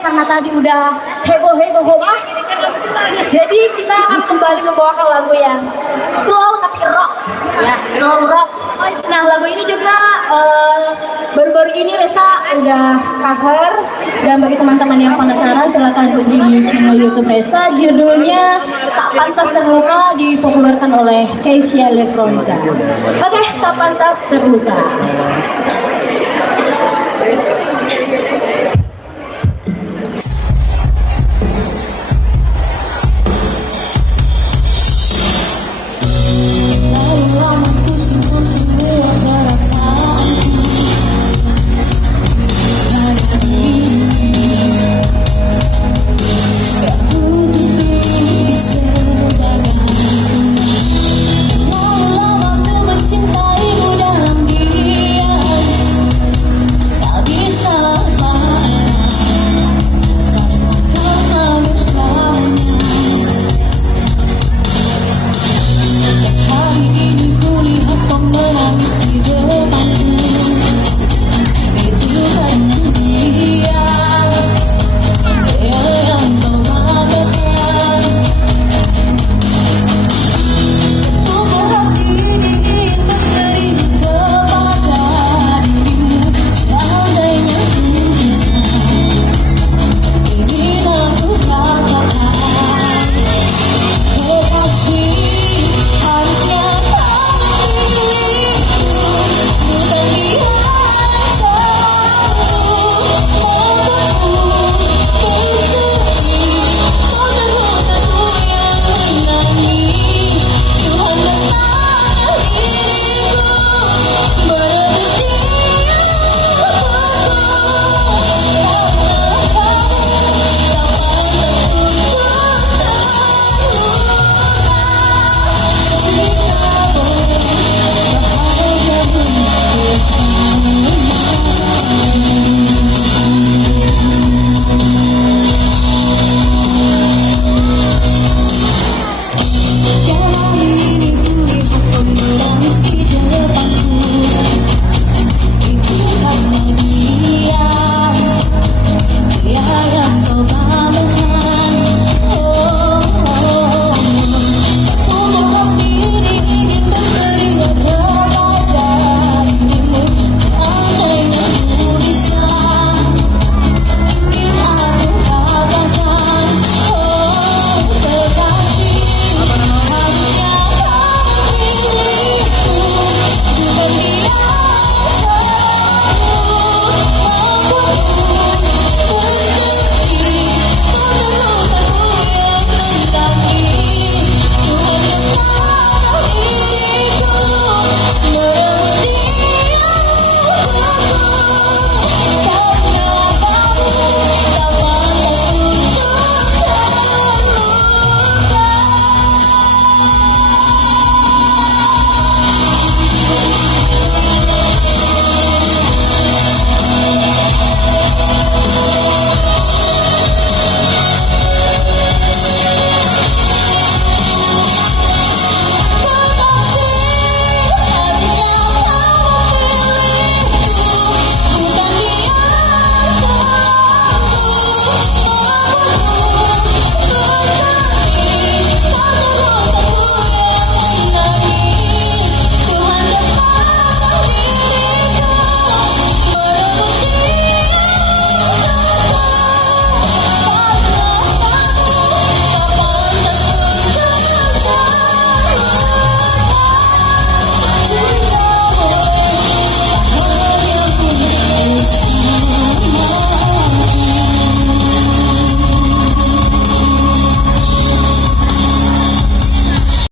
Karena tadi udah heboh bah, jadi kita akan kembali membawakan lagu yang slow tapi rock, ya slow rock. Nah lagu ini juga baru-baru ini Resa udah cover, dan bagi teman-teman yang penasaran silahkan kunjungi channel YouTube Resa. Judulnya Tak Pantas Terluka, dipopulerkan oleh Keisha Electronica. Oke, Tak Pantas Terluka.